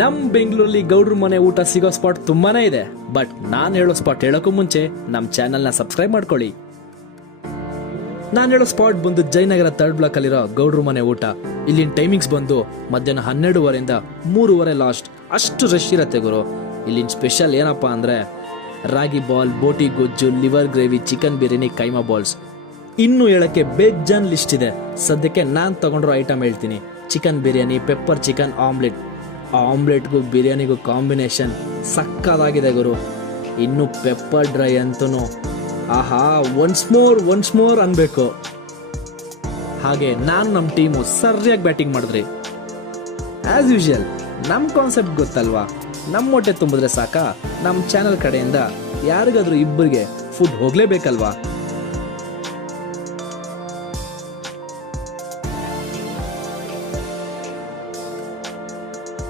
ನಮ್ ಬೆಂಗಳೂರಲ್ಲಿ ಗೌಡ್ರ ಮನೆ ಊಟ ಸಿಗೋ ಸ್ಪಾಟ್ ತುಂಬಾನೇ ಇದೆ. ಬಟ್ ನಾನ್ ಹೇಳೋ ಸ್ಪಾಟ್ ಹೇಳೋಕ್ಕೂ ಮುಂಚೆ ನಮ್ ಚಾನೆಲ್ನ ಸಬ್ಸ್ಕ್ರೈಬ್ ಮಾಡ್ಕೊಳ್ಳಿ. ನಾನು ಹೇಳೋ ಸ್ಪಾಟ್ ಬಂದು ಜಯನಗರ 3rd ಬ್ಲಾಕ್ ಅಲ್ಲಿರೋ ಗೌಡ್ರ ಮನೆ ಊಟ. ಇಲ್ಲಿನ ಟೈಮಿಂಗ್ಸ್ ಬಂದು ಮಧ್ಯಾಹ್ನ 12:30 3:30 ಲಾಸ್ಟ್. ಅಷ್ಟು ರಶ್ ಇರತ್ತೆ ಗುರು. ಇಲ್ಲಿನ ಸ್ಪೆಷಲ್ ಏನಪ್ಪಾ ಅಂದ್ರೆ ರಾಗಿ ಬಾಲ್, ಬೋಟಿ ಗೊಜ್ಜು, liver gravy, chicken biryani, keema balls. ಇನ್ನು ಹೇಳಕ್ಕೆ ಬೇಜಾನ್ ಲಿಸ್ಟ್ ಇದೆ. ಸದ್ಯಕ್ಕೆ ನಾನು ತಗೊಂಡಿರೋ ಐಟಮ್ ಹೇಳ್ತೀನಿ. Chicken biryani, pepper chicken omelette. ಆ ಆಮ್ಲೆಟ್ಗೂ ಬಿರಿಯಾನಿಗೂ ಕಾಂಬಿನೇಷನ್ ಸಕ್ಕದಾಗಿದೆ ಗುರು. ಇನ್ನು ಪೆಪ್ಪರ್ ಡ್ರೈ ಅಂತೂ ಆಹಾ, ಒನ್ಸ್ ಮೋರ್ ಅನ್ಬೇಕು. ಹಾಗೆ ನಾನು ನಮ್ಮ ಟೀಮು ಸರಿಯಾಗಿ ಬ್ಯಾಟಿಂಗ್ ಮಾಡಿದ್ರಿ. ಆಸ್ ಯೂಶುವಲ್ ನಮ್ಮ ಕಾನ್ಸೆಪ್ಟ್ ಗೊತ್ತಲ್ವಾ, ನಮ್ಮ ಹೊಟ್ಟೆ ತುಂಬಿದ್ರೆ ಸಾಕ. ನಮ್ಮ ಚಾನಲ್ ಕಡೆಯಿಂದ ಯಾರಿಗಾದ್ರೂ ಇಬ್ಬರಿಗೆ ಫುಡ್ ಹೋಗ್ಲೇಬೇಕಲ್ವಾ.